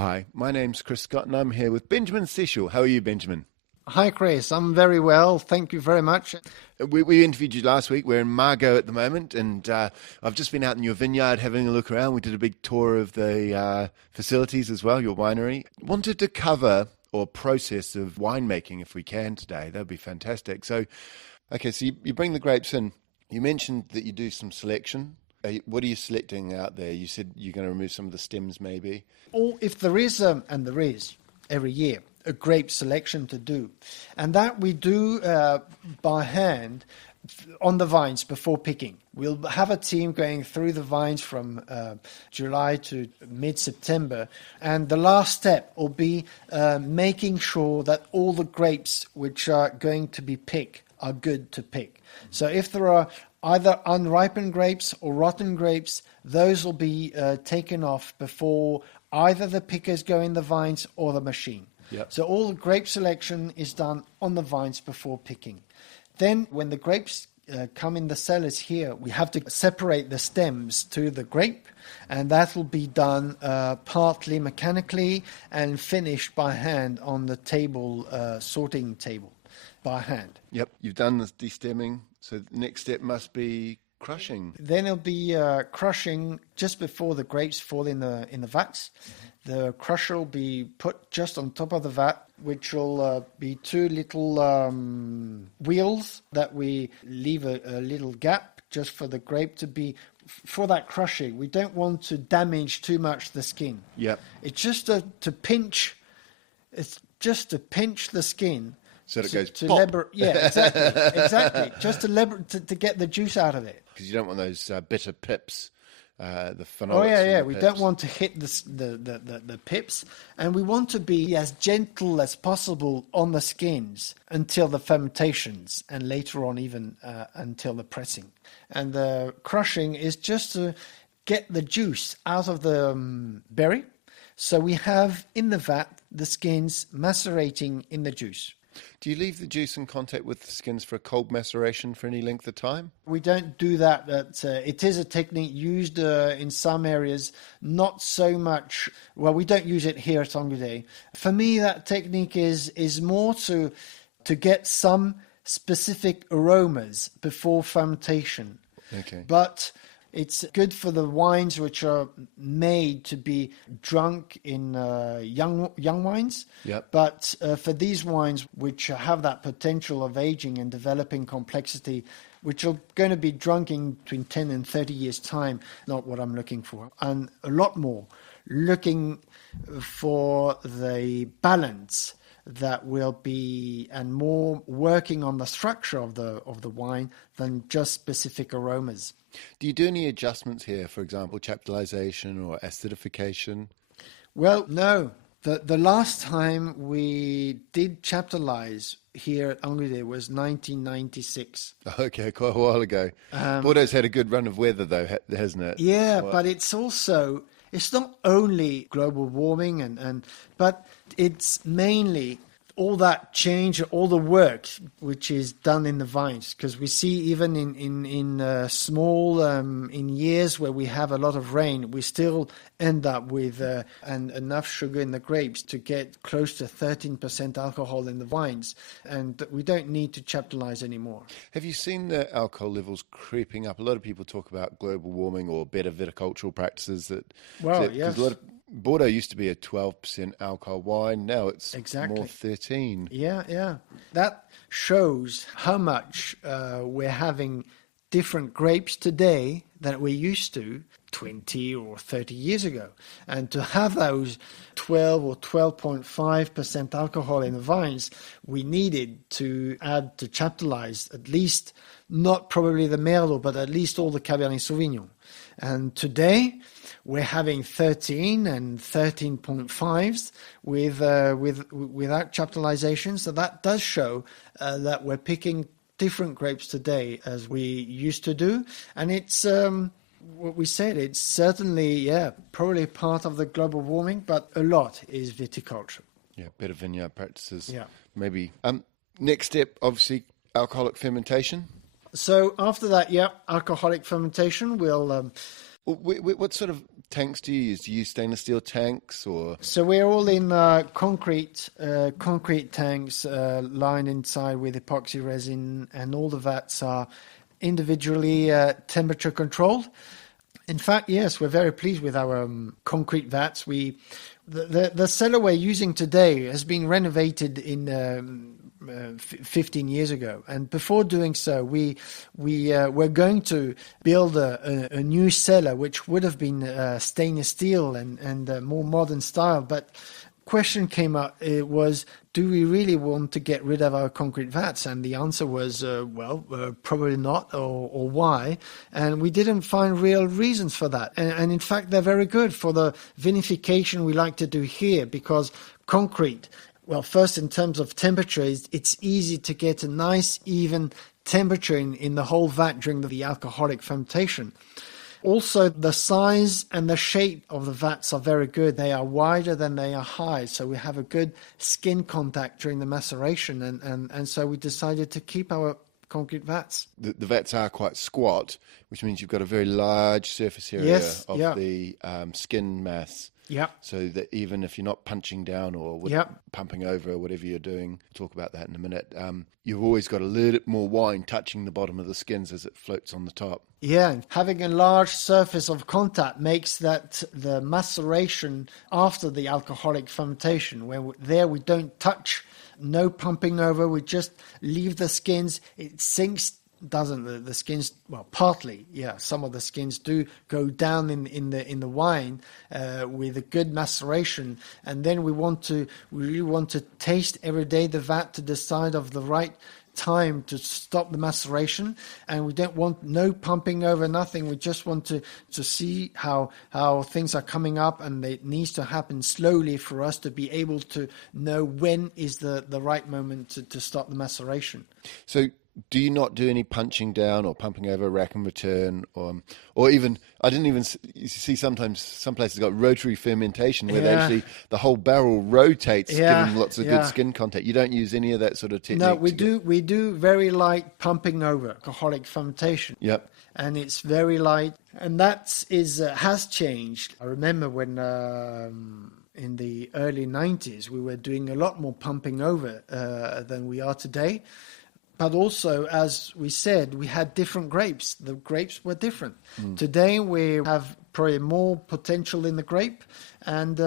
Hi, my name's Chris Scott and I'm here with Benjamin Sichel. How are you, Benjamin? Hi, Chris. I'm very well. Thank you very much. We interviewed you last week. We're in Margaux at the moment, and I've just been out in your vineyard having a look around. We did a big tour of the facilities as well, your winery. Wanted to cover or process of winemaking if we can today. That'd be fantastic. So you bring the grapes in. You mentioned that you do some selection. What are you selecting out there? You said you're going to remove some of the stems maybe. Or if there is, and there is every year, a grape selection to do. And that we do by hand on the vines before picking. We'll have a team going through the vines from July to mid-September. And the last step will be making sure that all the grapes which are going to be picked are good to pick. So if there are either unripened grapes or rotten grapes, those will be taken off before either the pickers go in the vines or the machine. Yep. So all the grape selection is done on the vines before picking. Then when the grapes come in the cellars here, we have to separate the stems to the grape, and that will be done partly mechanically and finished by hand on the table, sorting table, by hand. Yep, you've done the destemming, so the next step must be crushing. Then it'll be crushing just before the grapes fall in the vats. The crusher will be put just on top of the vat, which will be two little wheels that we leave a little gap just for the grape to be, for that crushing. We don't want to damage too much the skin. Yep. It's just to pinch the skin. So it goes to pop. Yeah, exactly. Just to get the juice out of it. Because you don't want those bitter pips, the phenolics. Oh yeah. We pips. don't want to hit the pips, and we want to be as gentle as possible on the skins until the fermentations, and later on even until the pressing. And the crushing is just to get the juice out of the berry. So we have in the vat the skins macerating in the juice. Do you leave the juice in contact with the skins for a cold maceration for any length of time? We don't do that. It is a technique used in some areas, not so much. Well, we don't use it here at Angludet. For me, that technique is more to get some specific aromas before fermentation. Okay. But it's good for the wines which are made to be drunk in young wines. Yep. But for these wines which have that potential of aging and developing complexity, which are going to be drunk in between 10 and 30 years' time, not what I'm looking for. And a lot more looking for the balance that will be, and more working on the structure of the wine than just specific aromas. Do you do any adjustments here, for example, chaptalization or acidification? Well, no. The last time we did chaptalize here at Angludet was 1996. Okay, quite a while ago. Bordeaux's had a good run of weather, though, hasn't it? Yeah, but it's not only global warming, but it's mainly all that change, all the work which is done in the vines, because we see even in small in years where we have a lot of rain, we still end up with enough sugar in the grapes to get close to 13% alcohol in the wines, and we don't need to chaptalize anymore. Have you seen the alcohol levels creeping up? A lot of people talk about global warming or better viticultural practices. Yes. Bordeaux used to be a 12% alcohol wine. Now it's exactly more 13. Yeah. That shows how much we're having different grapes today than we used to 20 or 30 years ago. And to have those 12 or 12.5% alcohol in the vines, we needed to add to chaptalize at least, not probably the Merlot, but at least all the Cabernet Sauvignon. And today, we're having 13 and 13.5s without chaptalization. So that does show that we're picking different grapes today as we used to do. And it's what we said, it's certainly, probably part of the global warming, but a lot is viticulture. Yeah, better vineyard practices. Yeah. Maybe. Next step, obviously, alcoholic fermentation. So after that, alcoholic fermentation will... What sort of tanks do you use? Do you use stainless steel tanks or? So we're all in concrete tanks lined inside with epoxy resin, and all the vats are individually temperature controlled. In fact, yes, we're very pleased with our concrete vats. The cellar we're using today has been renovated in 15 years ago, and before doing so, we were going to build a new cellar which would have been stainless steel and more modern style. But question came up, it was, do we really want to get rid of our concrete vats? And the answer was, probably not, or why? And we didn't find real reasons for that. And in fact, they're very good for the vinification we like to do here, because concrete, well, first in terms of temperature, it's easy to get a nice even temperature in the whole vat during the alcoholic fermentation. Also, the size and the shape of the vats are very good. They are wider than they are high, so we have a good skin contact during the maceration, and so we decided to keep our concrete vats. The vats are quite squat, which means you've got a very large surface area of the skin mass. Yeah. So that even if you're not punching down or pumping over or whatever you're doing, we'll talk about that in a minute, you've always got a little bit more wine touching the bottom of the skins as it floats on the top. Yeah, having a large surface of contact makes that the maceration after the alcoholic fermentation, where we don't touch, no pumping over, we just leave the skins, it sinks. Doesn't the skins, well, partly, yeah, some of the skins do go down in the wine with a good maceration, and then we really want to taste every day the vat to decide of the right time to stop the maceration, and we don't want no pumping over, nothing. We just want to see how things are coming up, and it needs to happen slowly for us to be able to know when is the right moment to stop the maceration. So do you not do any punching down or pumping over, rack and return, or even, I didn't even, you see sometimes some places got rotary fermentation where they actually, the whole barrel rotates, giving lots of good skin contact. You don't use any of that sort of technique? No, we do very light pumping over, alcoholic fermentation. Yep. And it's very light, and that has changed. I remember when in the early 90s we were doing a lot more pumping over than we are today. But also, as we said, we had different grapes. The grapes were different. Today, we have probably more potential in the grape, and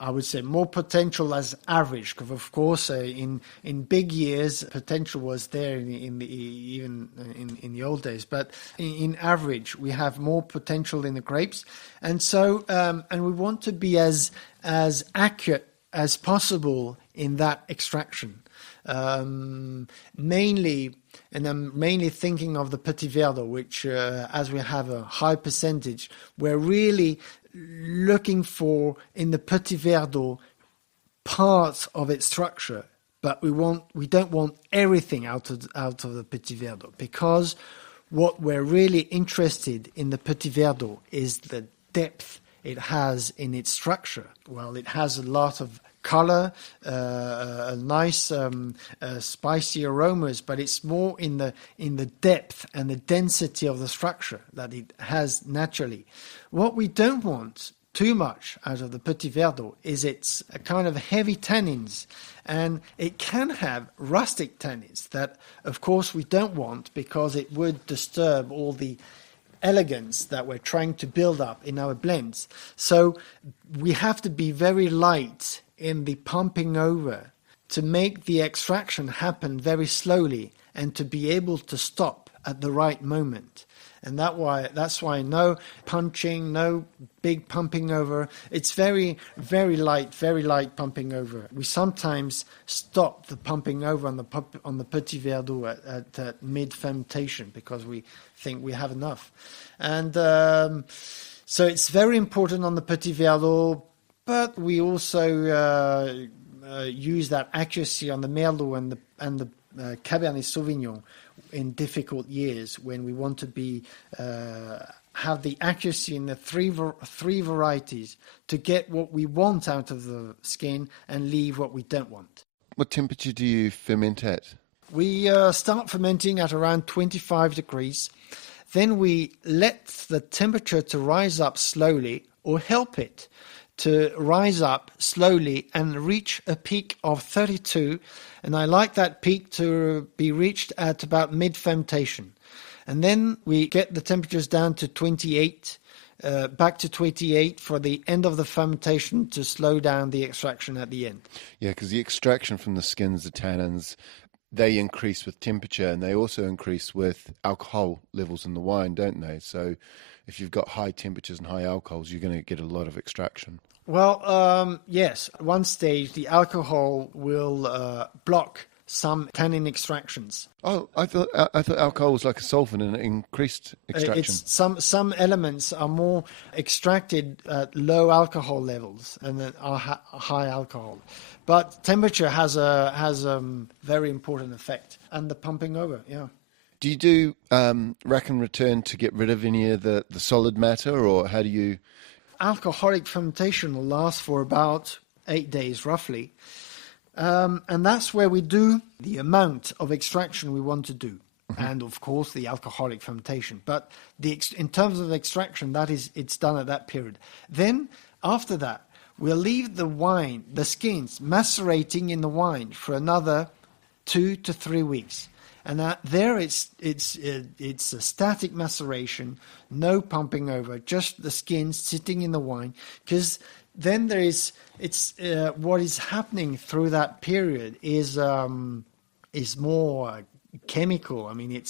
I would say more potential as average. Because of course, in big years, potential was there in the old days. But in average, we have more potential in the grapes, and so and we want to be as accurate as possible in that extraction. Mainly, and I'm mainly thinking of the Petit Verdot, which as we have a high percentage, we're really looking for in the Petit Verdot parts of its structure, but we don't want everything out of the Petit Verdot, because what we're really interested in the Petit Verdot is the depth it has in its structure. Well, it has a lot of color, a nice spicy aromas, but it's more in the depth and the density of the structure that it has naturally. What we don't want too much out of the Petit Verdot is its a kind of heavy tannins, and it can have rustic tannins that, of course, we don't want, because it would disturb all the elegance that we're trying to build up in our blends. So we have to be very light in the pumping over to make the extraction happen very slowly and to be able to stop at the right moment. And that's why no punching, no big pumping over. It's very, very light pumping over. We sometimes stop the pumping over on the Petit Verdot at mid fermentation because we think we have enough. And so it's very important on the Petit Verdot, but we also use that accuracy on the Merlot and the Cabernet Sauvignon in difficult years when we want to be have the accuracy in the three varieties to get what we want out of the skin and leave what we don't want. What temperature do you ferment at? We start fermenting at around 25 degrees. Then we let the temperature to rise up slowly, or help it to rise up slowly and reach a peak of 32. And I like that peak to be reached at about mid-fermentation. And then we get the temperatures down to 28, back to 28 for the end of the fermentation to slow down the extraction at the end. Yeah, because the extraction from the skins, the tannins, they increase with temperature, and they also increase with alcohol levels in the wine, don't they? So if you've got high temperatures and high alcohols, you're going to get a lot of extraction. Well, yes. At one stage, the alcohol will block some tannin extractions. Oh, I thought alcohol was like a solvent and it increased extraction. Some elements are more extracted at low alcohol levels and then are high alcohol, but temperature has a very important effect, and the pumping over. Yeah. Do you do rack and return to get rid of any of the solid matter, or how do you? Alcoholic fermentation will last for about 8 days roughly. And that's where we do the amount of extraction we want to do. Mm-hmm. And of course the alcoholic fermentation. But in terms of extraction, it's done at that period. Then after that, we'll leave the skins macerating in the wine for another 2 to 3 weeks. And there it's a static maceration, no pumping over, just the skins sitting in the wine, because then what is happening through that period is more chemical. I mean,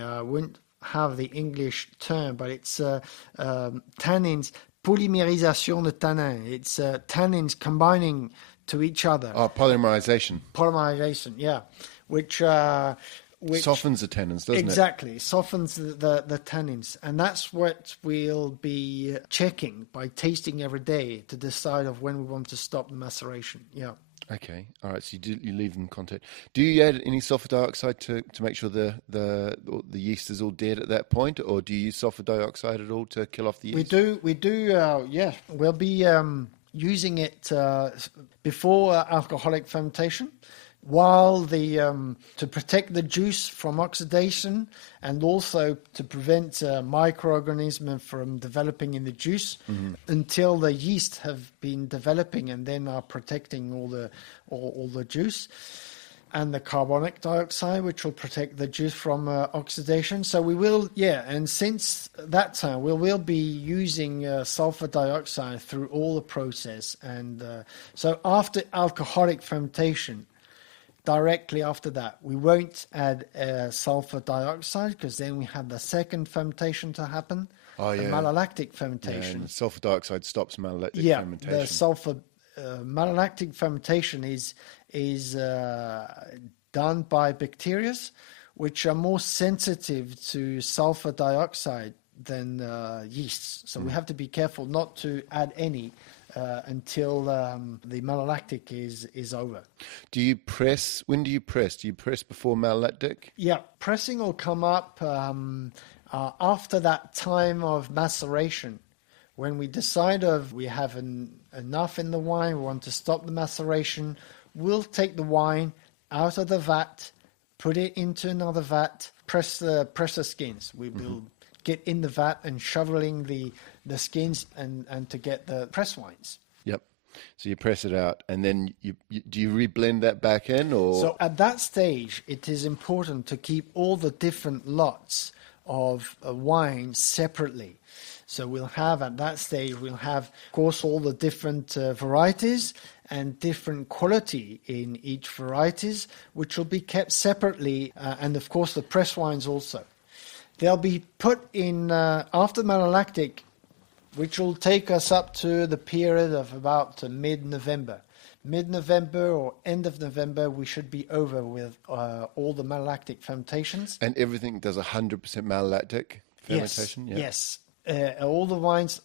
I wouldn't have the English term, but it's tannins, polymérisation de tannin. It's tannins combining to each other. Oh, polymerization. Polymerization, yeah. Which softens the tannins, doesn't it? Exactly, softens the tannins. And that's what we'll be checking by tasting every day to decide of when we want to stop the maceration. Yeah. Okay, all right. So you leave them in contact. Do you add any sulfur dioxide to make sure the yeast is all dead at that point, or do you use sulfur dioxide at all to kill off the yeast? We do. Yeah, we'll be using it before alcoholic fermentation, while to protect the juice from oxidation and also to prevent microorganisms from developing in the juice, mm-hmm. until the yeast have been developing and then are protecting all the juice, and the carbonic dioxide, which will protect the juice from oxidation. So we will, and since that time we will be using sulfur dioxide through all the process, and so after alcoholic fermentation, directly after that, we won't add sulfur dioxide, because then we have the second fermentation to happen, the malolactic fermentation. Yeah, and sulfur dioxide stops malolactic fermentation. The sulfur malolactic fermentation is done by bacteria, which are more sensitive to sulfur dioxide than yeasts. So we have to be careful not to add any until the malolactic is over. Do you press? When do you press? Do you press before malolactic? Yeah, pressing will come up after that time of maceration. When we decide we have enough in the wine, we want to stop the maceration, we'll take the wine out of the vat, put it into another vat, press the skins. We will get in the vat and shoveling the skins and to get the press wines. Yep. So you press it out, and then do you reblend that back in, or? So at that stage, it is important to keep all the different lots of wine separately. So at that stage, of course, all the different varieties and different quality in each varieties, which will be kept separately, and of course the press wines also. They'll be put in after malolactic, which will take us up to the period of about mid-November. Mid-November or end of November, we should be over with all the malolactic fermentations. And everything does 100% malolactic fermentation? Yes. All the wines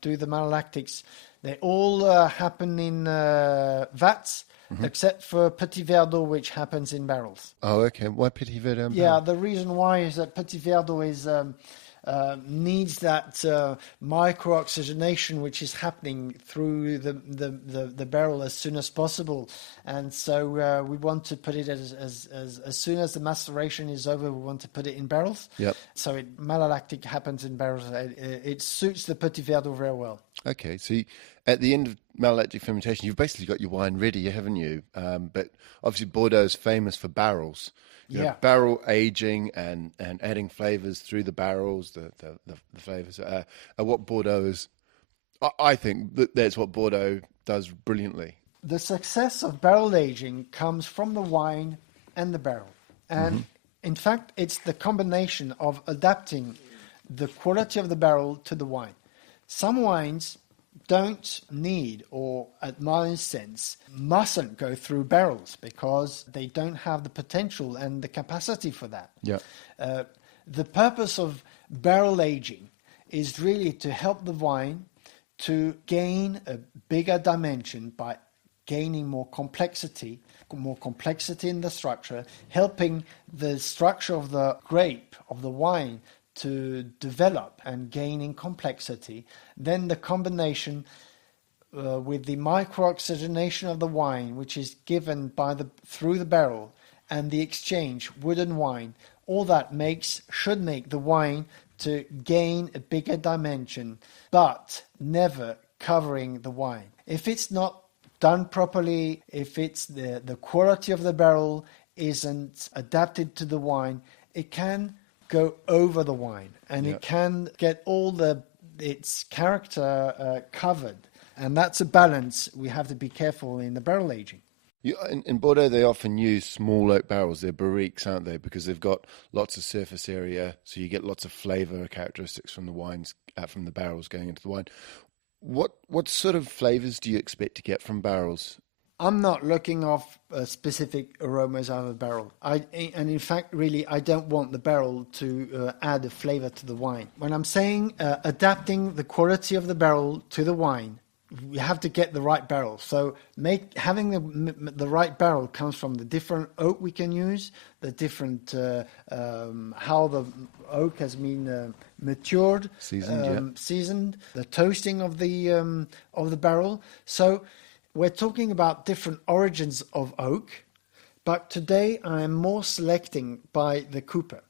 do the malolactics. They all happen in vats, except for Petit Verdot, which happens in barrels. Oh, okay. Why Petit Verdot? Yeah, the reason why is that Petit Verdot is needs that micro-oxygenation which is happening through the barrel as soon as possible. And so we want to put it as soon as the maceration is over, we want to put it in barrels. Yep. So malolactic happens in barrels. It suits the Petit Verdot very well. Okay, so at the end of malolactic fermentation, you've basically got your wine ready, haven't you? But obviously Bordeaux is famous for barrels. You know, barrel aging and adding flavors through the barrels, the flavors are what Bordeaux is. I think that's what Bordeaux does brilliantly. The success of barrel aging comes from the wine and the barrel. And in fact, it's the combination of adapting the quality of the barrel to the wine. Some wines don't need, or at my sense, mustn't go through barrels because they don't have the potential and the capacity for that. Yeah. The purpose of barrel aging is really to help the wine to gain a bigger dimension by gaining more complexity in the structure, helping the structure of the grape, of the wine, to develop and gain in complexity. Then the combination with the micro-oxygenation of the wine, which is given through the barrel, and the exchange, wood and wine, all that should make the wine to gain a bigger dimension, but never covering the wine. If it's not done properly, if it's the quality of the barrel isn't adapted to the wine, it can go over the wine, and it can get all its character covered. And that's a balance we have to be careful in the barrel aging. In Bordeaux, they often use small oak barrels. They're barriques, aren't they? Because they've got lots of surface area, so you get lots of flavour characteristics from the wines, from the barrels going into the wine. What sort of flavours do you expect to get from barrels? I'm not looking off specific aromas out of the barrel. And in fact, really, I don't want the barrel to add a flavor to the wine. When I'm saying adapting the quality of the barrel to the wine, we have to get the right barrel. So having the right barrel comes from the different oak we can use, the different how the oak has been matured, seasoned, the toasting of the barrel. So we're talking about different origins of oak, but today I am more selecting by the cooper,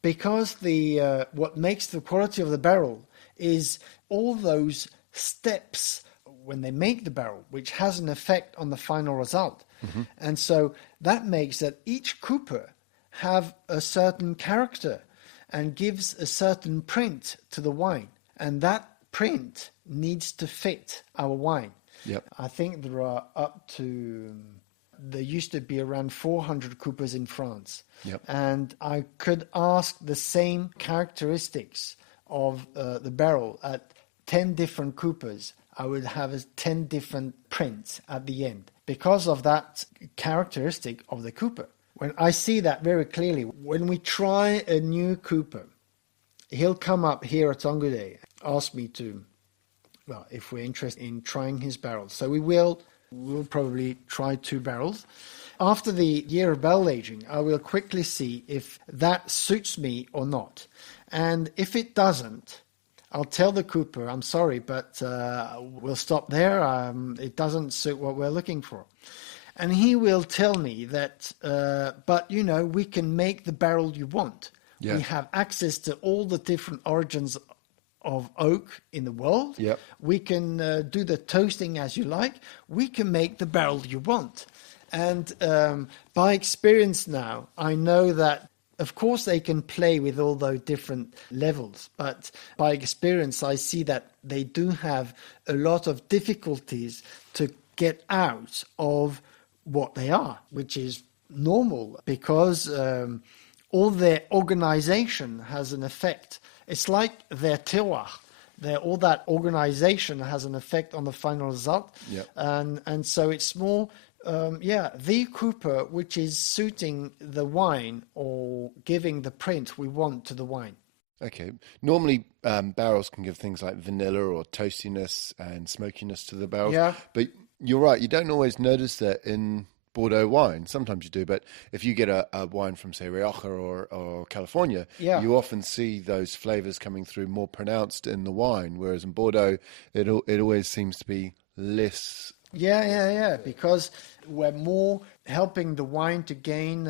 because what makes the quality of the barrel is all those steps when they make the barrel, which has an effect on the final result. And so that makes that each cooper have a certain character and gives a certain print to the wine, and that print needs to fit our wine. Yep. I think there used to be around 400 coopers in France. Yep. And I could ask the same characteristics of the barrel at 10 different coopers. I would have 10 different prints at the end because of that characteristic of the cooper. When I see that very clearly, when we try a new cooper, he'll come up here at Angludet, ask me if we're interested in trying his barrels. So we'll probably try 2 barrels. After the year of barrel aging, I will quickly see if that suits me or not. And if it doesn't, I'll tell the cooper, I'm sorry, but we'll stop there. It doesn't suit what we're looking for. And he will tell me that, but we can make the barrel you want. Yeah. We have access to all the different origins of oak in the world. Yep. We can do the toasting as you like. We can make the barrel you want. And by experience now, I know that, of course, they can play with all those different levels. But by experience, I see that they do have a lot of difficulties to get out of what they are, which is normal because all their organization has an effect. It's like their terroir. All that organization has an effect on the final result. Yep. And so it's more, the cooper which is suiting the wine or giving the print we want to the wine. Okay. Normally, barrels can give things like vanilla or toastiness and smokiness to the barrels. Yeah. But you're right, you don't always notice that in Bordeaux wine. Sometimes you do, but if you get a wine from, say, Rioja or California, you often see those flavors coming through more pronounced in the wine, whereas in Bordeaux, it always seems to be less. Yeah, because we're more helping the wine to gain,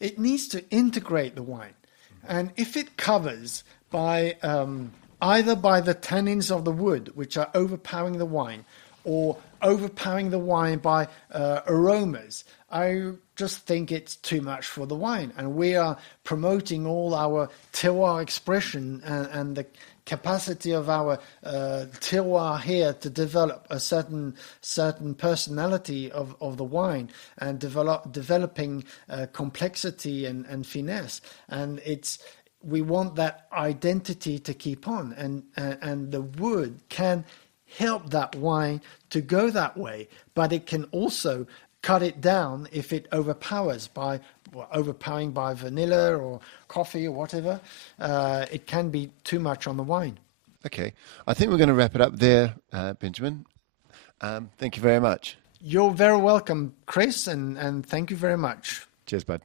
it needs to integrate the wine. And if it covers by either by the tannins of the wood, which are overpowering the wine, or overpowering the wine by aromas, I just think it's too much for the wine. And we are promoting all our terroir expression and the capacity of our terroir here to develop a certain personality of the wine and developing complexity and finesse. And we want that identity to keep on, and the wood can help that wine to go that way, but it can also cut it down if it overpowering by vanilla or coffee or whatever. It can be too much on the wine. Okay, I think we're going to wrap it up there, Benjamin. Thank you very much. You're very welcome, Chris, and thank you very much. Cheers, bud.